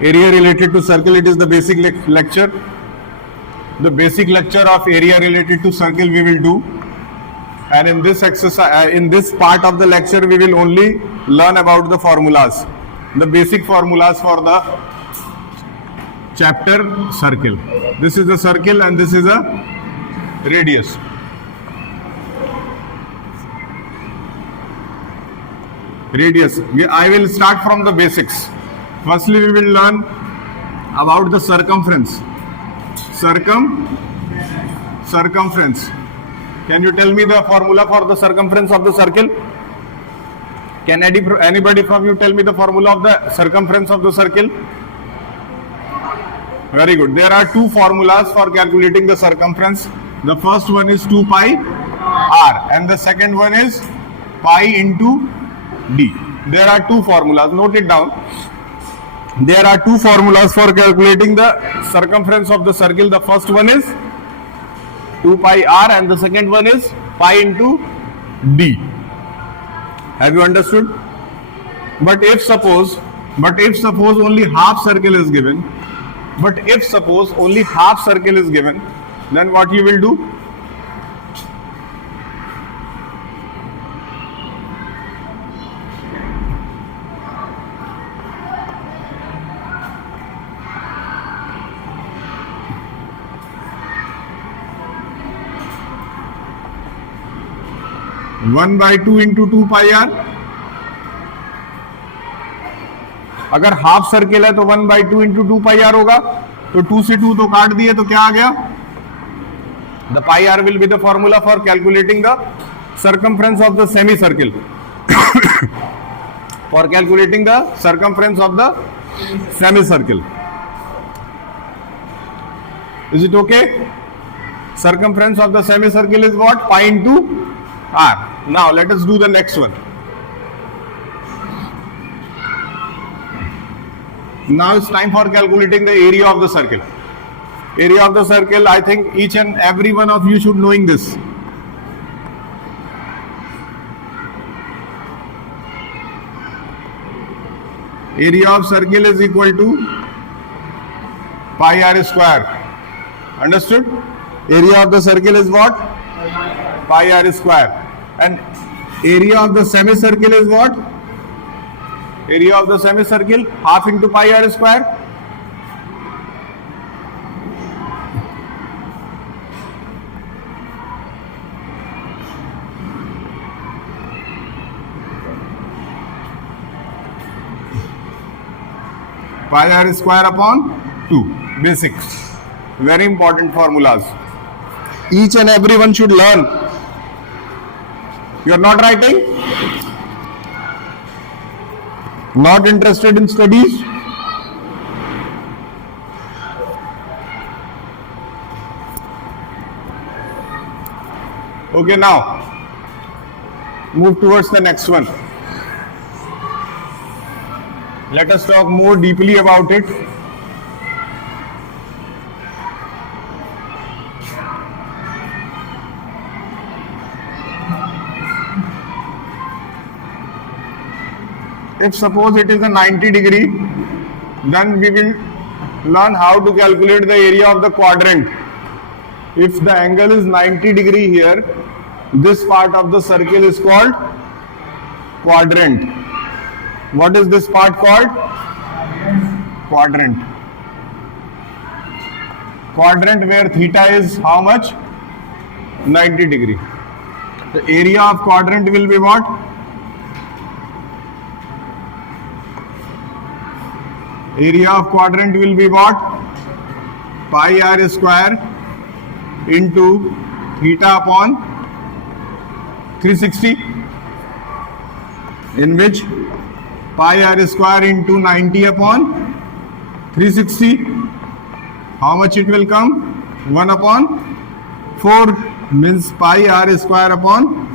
Area related to circle, it is the basic lecture. The basic lecture of area related to circle we will do. And in this exercise, in this part of the lecture, we will only learn about the formulas. The basic formulas for the chapter circle. This is a circle and this is a radius. Radius. I will start from the basics. Firstly, we will learn about the circumference. Circumference. Can you tell me the formula for the circumference of the circle? Can anybody from you tell me the formula of the circumference of the circle? Very good. There are two formulas for calculating the circumference. The first one is 2 pi r and the second one is pi into d. There are two formulas. Note it down. There are two formulas for calculating the circumference of the circle. The first one is 2 pi r and the second one is pi into d. Have you understood? But if suppose only half circle is given, then what you will do? One by two into two pi r. अगर half circle है तो 1 बाई 2 इंटू 2 पाई आर होगा. तो 2 से 2 तो काट दिए तो क्या आ गया? The pi r will be the formula for calculating the circumference of the semi circle. For calculating the circumference of the semi circle. Is it okay? Circumference of the semicircle is what? Pi into r. Now let us do the next one. Now it's time for calculating the area of the circle. Area of the circle, I think each and every one of you should knowing this. Area of circle is equal to pi r square. Understood? Area of the circle is what? Pi r square. And area of the semicircle is what? Area of the semicircle, half into pi r square. Pi r square upon 2. Basics. Very important formulas. Each and everyone should learn. You are not writing? Not interested in studies? Okay, now move towards the next one. Let us talk more deeply about it. If suppose it is a 90 degree, then we will learn how to calculate the area of the quadrant. If the angle is 90 degree here, this part of the circle is called quadrant. What is this part called? Quadrant. Quadrant where theta is how much? 90 degree. The area of quadrant will be what? Area of quadrant will be what? Pi r square into theta upon 360, in which pi r square into 90 upon 360, how much it will come? 1 upon 4, means pi r square upon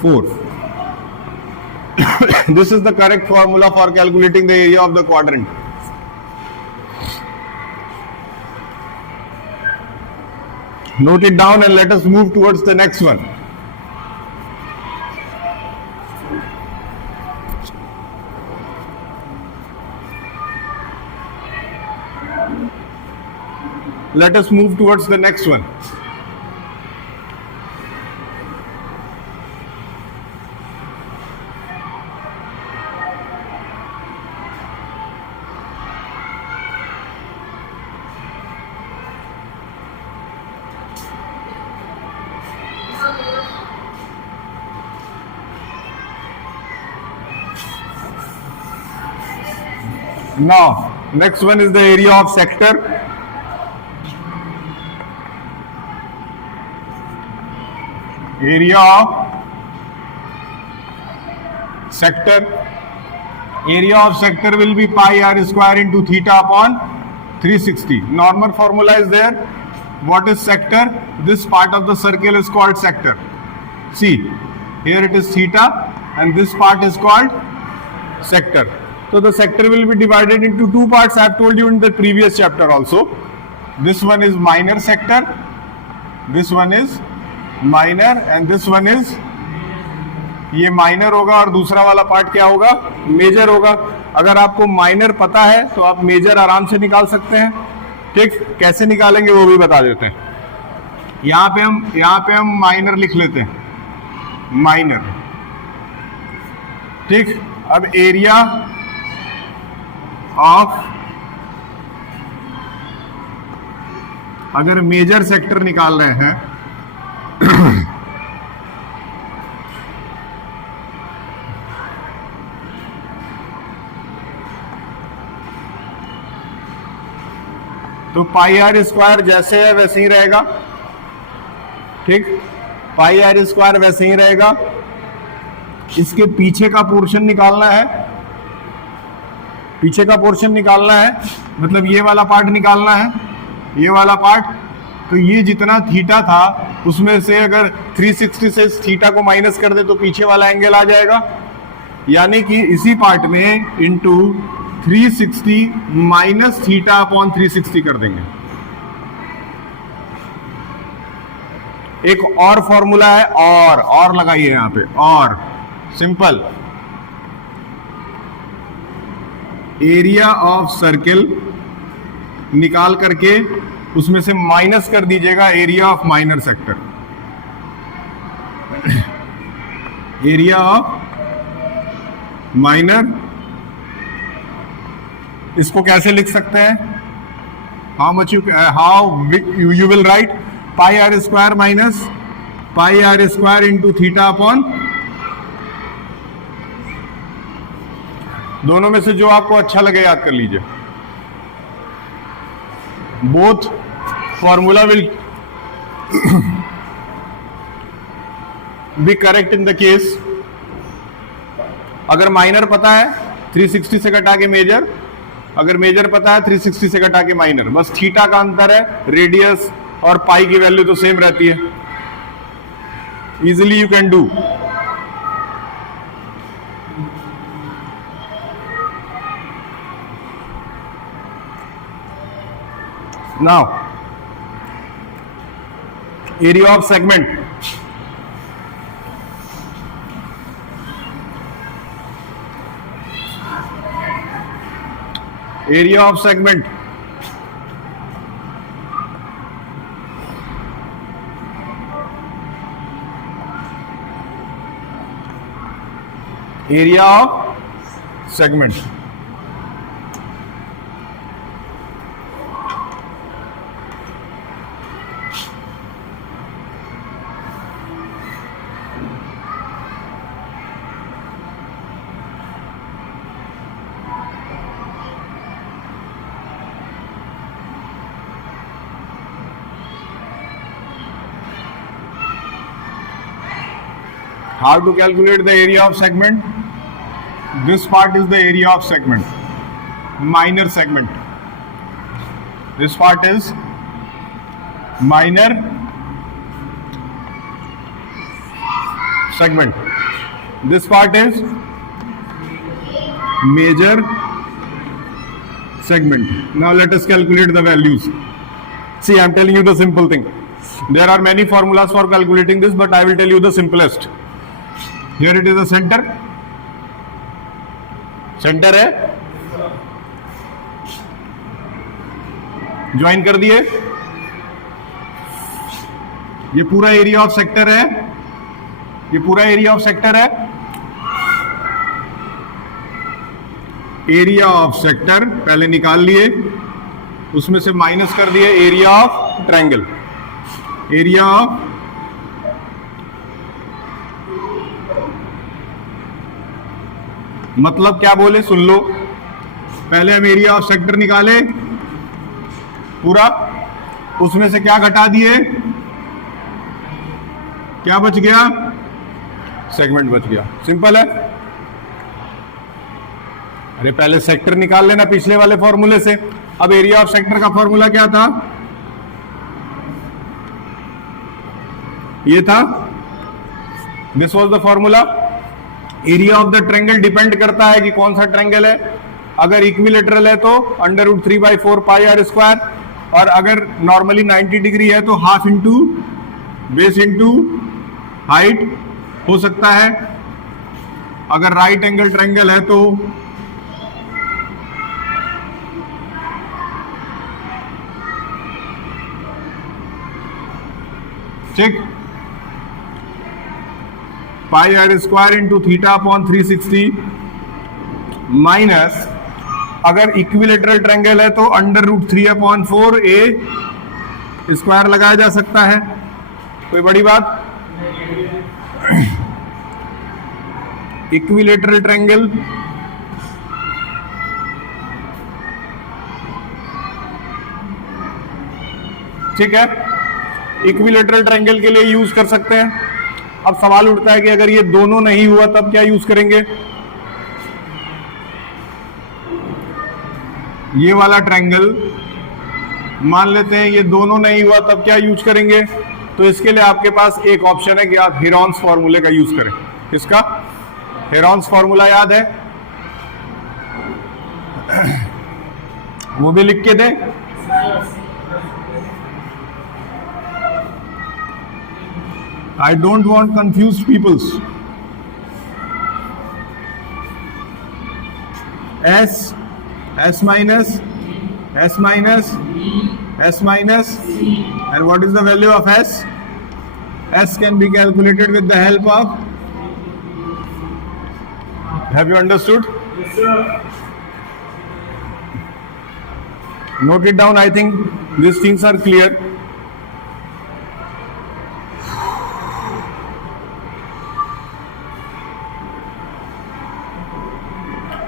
4. This is the correct formula for calculating the area of the quadrant. Note it down and let us move towards the next one. Let us move towards the next one. Now, next one is the area of sector. Area of sector. Area of sector will be pi r square into theta upon 360. Normal formula is there. What is sector? This part of the circle is called sector. See, here it is theta and this part is called sector. So the sector will be divided into two parts. I have told you in the previous chapter also. This one is minor sector. This one is minor and this one is, ये माइनर होगा और दूसरा वाला पार्ट क्या होगा, मेजर होगा. अगर आपको माइनर पता है तो आप मेजर आराम से निकाल सकते हैं. ठीक, कैसे निकालेंगे वो भी बता देते हैं. यहाँ पे हम माइनर लिख लेते हैं, माइनर. ठीक, अब एरिया ऑफ, अगर मेजर सेक्टर निकाल रहे हैं तो पाई आर स्क्वायर जैसे है वैसे ही रहेगा. ठीक, पाई आर स्क्वायर वैसे ही रहेगा. इसके पीछे का पोर्शन निकालना है, पीछे का पोर्शन निकालना है, मतलब ये वाला पार्ट निकालना है, ये वाला पार्ट. तो ये जितना थीटा था उसमें से अगर 360 से थीटा को माइनस कर दे तो पीछे वाला एंगल आ जाएगा. यानी कि इसी पार्ट में इंटू 360 माइनस थीटा अपॉन 360 कर देंगे. एक और फॉर्मूला है, और लगाइए यहां पे, और सिंपल. एरिया ऑफ सर्किल निकाल करके उसमें से माइनस कर दीजिएगा area of minor sector. Area of minor, इसको कैसे लिख सकते हैं, how you will write pi are square minus pi are square into theta upon, दोनों में से जो आपको अच्छा लगे याद कर लीजिए. Both formula will be correct in the case. अगर माइनर पता है 360 से घटा के मेजर, अगर मेजर पता है 360 से घटा के माइनर. बस थीटा का अंतर है, रेडियस और पाई की वैल्यू तो सेम रहती है. Easily you can do. Now, area of segment. Area of segment. Area of segment. How to calculate the area of segment? This part is the area of segment, minor segment. This part is minor segment. This part is major segment. Now let us calculate the values. See, I am telling you the simple thing. There are many formulas for calculating this, but I will tell you the simplest. Here it is a center. Center है, ज्वाइन कर दिए। ये पूरा area of sector है, ये पूरा area of sector है। Area of sector पहले निकाल लिए, उसमें से माइनस कर दिए area of triangle. Area of मतलब क्या बोले सुन लो। पहले हम एरिया ऑफ सेक्टर निकाले पूरा, उसमें से क्या घटा दिए, क्या बच गया, सेगमेंट बच गया। सिंपल है। अरे पहले सेक्टर निकाल लेना पिछले वाले फॉर्मूले से। अब एरिया ऑफ सेक्टर का फॉर्मूला क्या था, ये था, this was the formula. Area of the triangle depend करता है कि कौन सा ट्रायंगल है। अगर इक्विलेटरल है तो √3/4 पाई आर स्क्वायर, और अगर नॉर्मली 90 डिग्री है तो half into base into height हो सकता है। अगर राइट एंगल ट्रायंगल है तो ठीक, pi are square into theta upon 360 minus, अगर इक्विलेटरल ट्रायंगल है तो √3/4 ए स्क्वायर लगाया जा सकता है। कोई बड़ी बात। इक्विलेटरल ट्रायंगल ठीक है, इक्विलेटरल ट्रायंगल के लिए यूज कर सकते हैं। अब सवाल उठता है कि अगर ये दोनों नहीं हुआ तब क्या यूज करेंगे। ये वाला ट्रायंगल मान लेते हैं ये दोनों नहीं हुआ तब क्या यूज करेंगे। तो इसके लिए आपके पास एक ऑप्शन है कि आप हेरॉन्स फॉर्मूले का यूज करें। किसका, हेरॉन्स फॉर्मूला याद है, वो भी लिख के दें। I don't want confused peoples. S minus, S minus, S minus, and what is the value of S? S can be calculated with the help of, have you understood? Yes, sir. Note it down. I think these things are clear.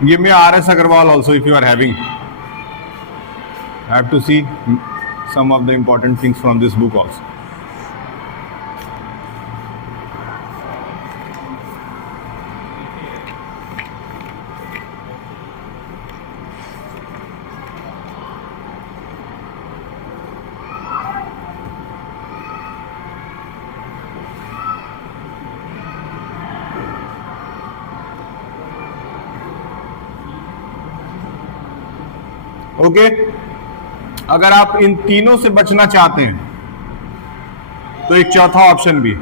Give me R.S. Agarwal also if you are having. I have to see some of the important things from this book also. Okay, अगर आप इन तीनों से बचना चाहते हैं तो एक चौथा ऑप्शन भी।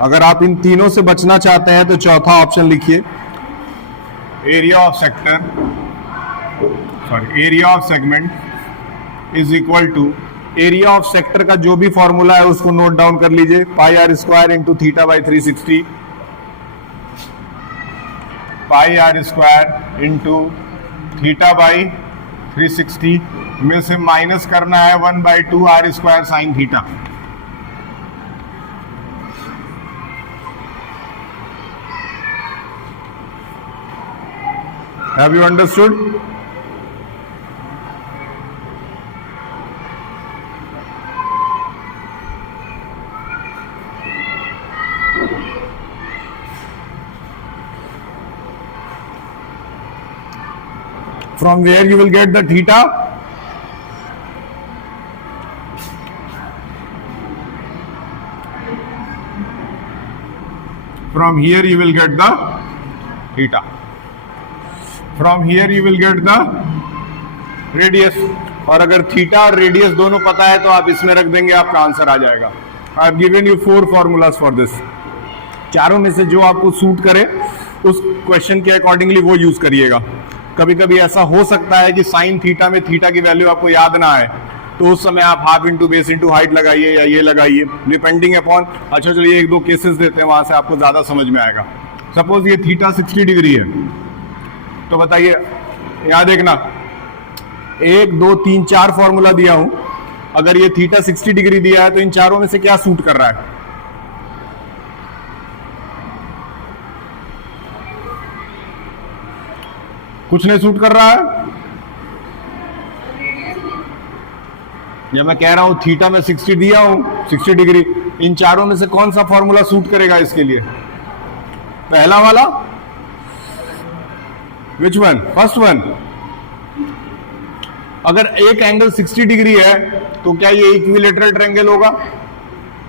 अगर आप इन तीनों से बचना चाहते हैं तो चौथा ऑप्शन लिखिए, area of sector, sorry area of segment is equal to, area of sector का जो भी फॉर्मूला है उसको नोट डाउन कर लीजिए, pi are square into theta by 360, pi are square into theta by 360 में से माइनस करना है 1/2 R square sine theta. Have you understood? From where you will get the theta? From here you will get the theta. From here you will get the radius. और अगर थीटा और रेडियस दोनों पता है तो आप इसमें रख देंगे, आपका आंसर आ जाएगा। I have given you 4 formulas for this. चारों में से जो आपको सूट करे उस क्वेश्चन के अकॉर्डिंगली वो यूज करिएगा। कभी कभी ऐसा हो सकता है कि साइन थीटा में थीटा की वैल्यू आपको याद ना आए, तो उस समय आप half into base into height लगाइए या ये लगाइए, डिपेंडिंग अपॉन। अच्छा चलिए एक दो केसेस देते हैं, वहां से आपको ज्यादा समझ में आएगा। सपोज ये थीटा 60 डिग्री है, तो बताइए, यहां देखना 1 2 3 4 फॉर्मूला दिया हूं। अगर ये थीटा 60 डिग्री दिया है तो इन चारों में से क्या सूट कर रहा है? कुछ नहीं सूट कर रहा है। या मैं कह रहा हूं थीटा में 60 दिया हूं, 60 डिग्री, इन चारों में से कौन सा फॉर्मूला सूट करेगा इसके लिए? पहला वाला, विच वन? First one. अगर एक एंगल 60 डिग्री है तो क्या ये इक्विलेटरल ट्रायंगल होगा?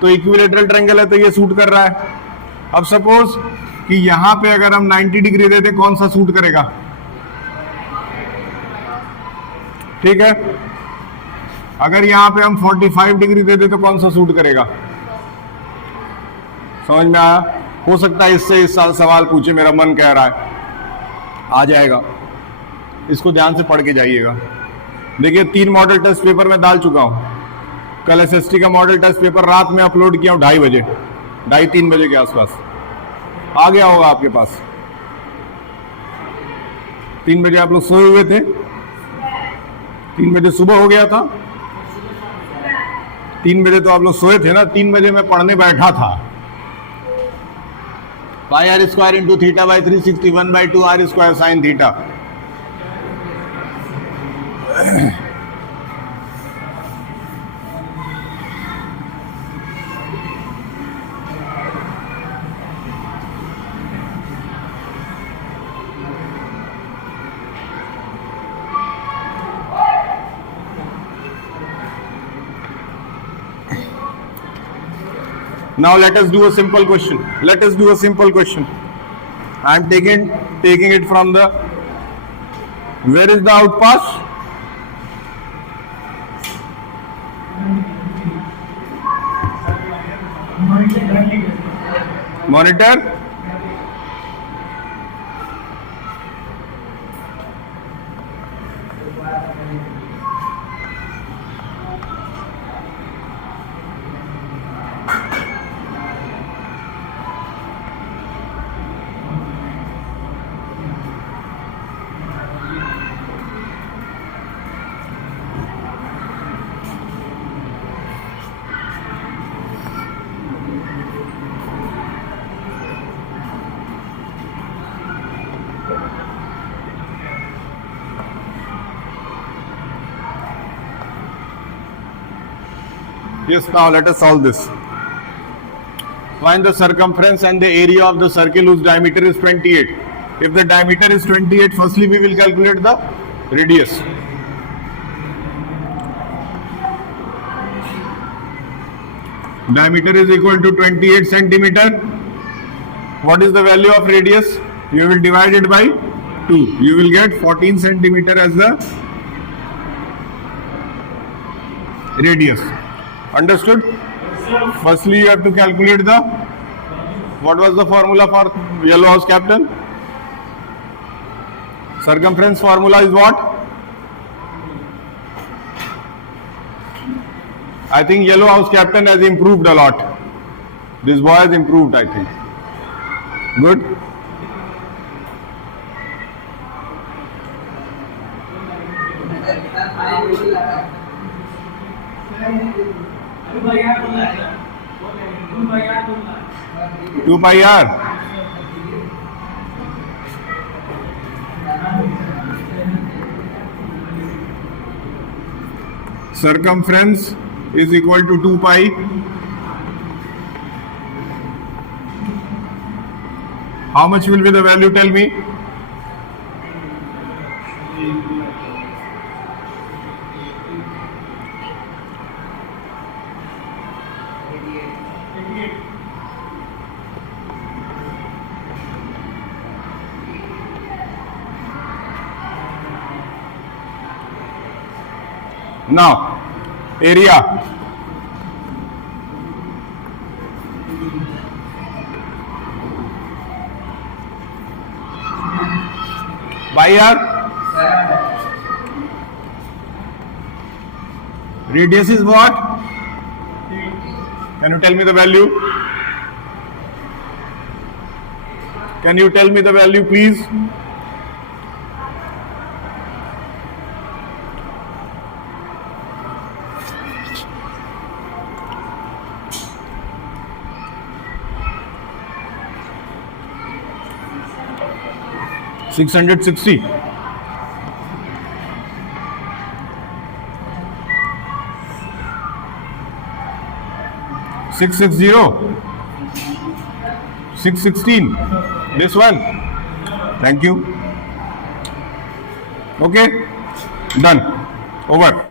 तो इक्विलेटरल ट्रायंगल है तो ये सूट कर रहा है। अब सपोज कि यहां पे अगर हम 90 डिग्री देते, कौन सा सूट करेगा? ठीक है। अगर यहां पे हम 45 डिग्री दे दे तो कौन सा सूट करेगा? समझ में आया? हो सकता है इससे इस सवाल पूछे, मेरा मन कह रहा है आ जाएगा। इसको ध्यान से पढ़ के जाइएगा। देखिए 3 मॉडल टेस्ट पेपर में डाल चुका हूं। कल एसएसटी का मॉडल टेस्ट पेपर रात में अपलोड किया हूं 2:30 बजे, 2:30-3 बजे के आसपास आ गया होगा आपके पास। 3 बजे आप लोग सोए हुए थे, 3 बजे सुबह हो गया था। 3 बजे तो आप लोग सोए थे ना, 3 बजे मैं पढ़ने बैठा था। Pi are square into theta by 361/2 R square sine theta. Now let us do a simple question. Let us do a simple question. I am taking it from the, where is the outpass? Monitor. Yes, now let us solve this. Find the circumference and the area of the circle whose diameter is 28. If the diameter is 28, firstly we will calculate the radius. Diameter is equal to 28 centimeter. What is the value of radius? You will divide it by 2. You will get 14 centimeter as the radius. Understood? Firstly, you have to calculate the, what was the formula for yellow house captain? Circumference formula is what? I think yellow house captain has improved a lot. This boy has improved, I think. Good. Two pi r. Circumference is equal to 2 pi. How much will be the value? Tell me. Now, area. Pi r. Radius is what? Can you tell me the value? Can you tell me the value, please? $660. 660. 616. This one. Thank you. Okay. Done. Over.